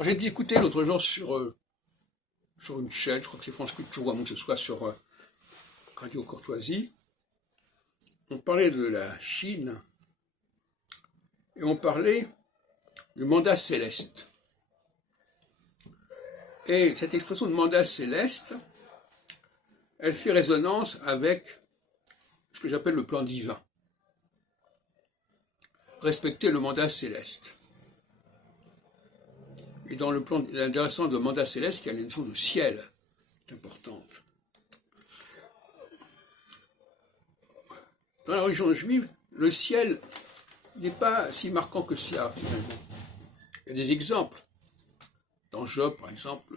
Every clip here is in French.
Alors j'ai dit écouter l'autre jour sur une chaîne, je crois que c'est France Culture, ou à moins que ce soit sur Radio Courtoisie, on parlait de la Chine et on parlait du mandat céleste. Et cette expression de mandat céleste, elle fait résonance avec ce que j'appelle le plan divin. Respecter le mandat céleste. Et dans le plan, l'intéressant de mandat céleste, il y a la notion de ciel, c'est importante. Dans la religion juive, le ciel n'est pas si marquant que cela, finalement. Il y a des exemples. Dans Job, par exemple,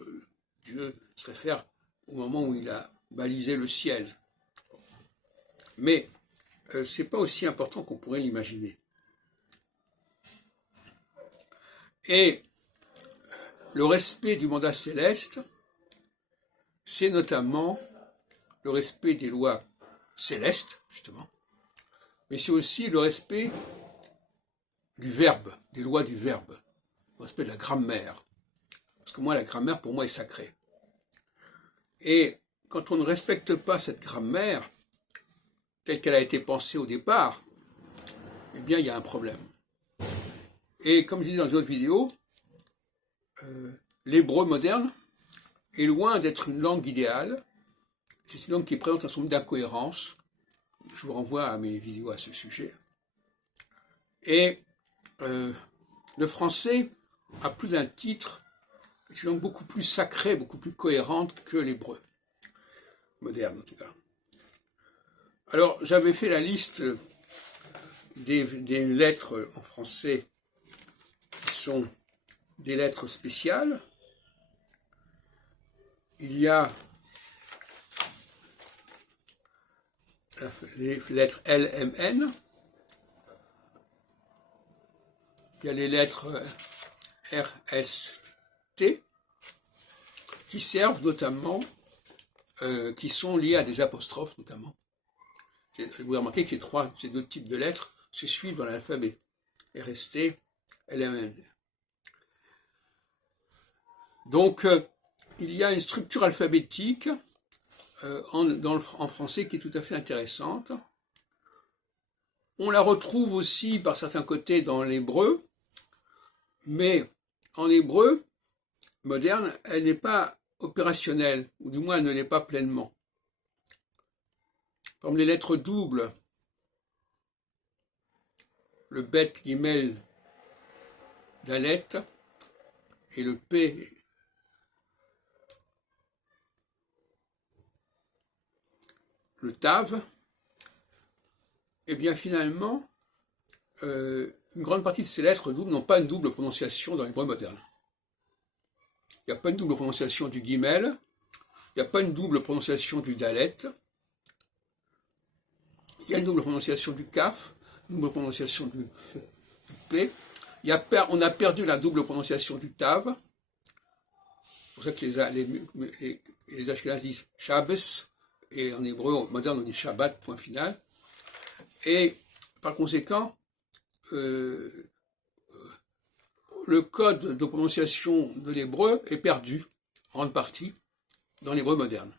Dieu se réfère au moment où il a balisé le ciel. Mais ce n'est pas aussi important qu'on pourrait l'imaginer. Et le respect du mandat céleste, c'est notamment le respect des lois célestes, justement, mais c'est aussi le respect du verbe, des lois du verbe, le respect de la grammaire. Parce que moi, la grammaire, pour moi, est sacrée. Et quand on ne respecte pas cette grammaire, telle qu'elle a été pensée au départ, eh bien, il y a un problème. Et comme je disais dans une autre vidéo, l'hébreu moderne est loin d'être une langue idéale. C'est une langue qui présente un certain nombre d'incohérences. Je vous renvoie à mes vidéos à ce sujet. Et le français a plus d'un titre, c'est une langue beaucoup plus sacrée, beaucoup plus cohérente que l'hébreu, moderne en tout cas. Alors, j'avais fait la liste des lettres en français qui sont des lettres spéciales. Il y a les lettres L, M, N. Il y a les lettres R, S, T, qui servent notamment, qui sont liées à des apostrophes notamment. Vous remarquez que ces deux types de lettres se suivent dans l'alphabet. R, S, T, L, M, N. Donc, il y a une structure alphabétique en français qui est tout à fait intéressante. On la retrouve aussi par certains côtés dans l'hébreu, mais en hébreu moderne, elle n'est pas opérationnelle, ou du moins elle ne l'est pas pleinement. Comme les lettres doubles, le bet, gimel, dalet, et le p, le tav, et bien finalement, une grande partie de ces lettres doubles n'ont pas une double prononciation dans l'hébreu moderne. Il n'y a pas une double prononciation du gimel, il n'y a pas une double prononciation du dalet, il y a une double prononciation du kaf, une double prononciation du p, on a perdu la double prononciation du tav, c'est pour ça que les Ashkénazes disent Shabbos, et en hébreu moderne on dit Shabbat, point final. Et par conséquent, le code de prononciation de l'hébreu est perdu, en grande partie, dans l'hébreu moderne.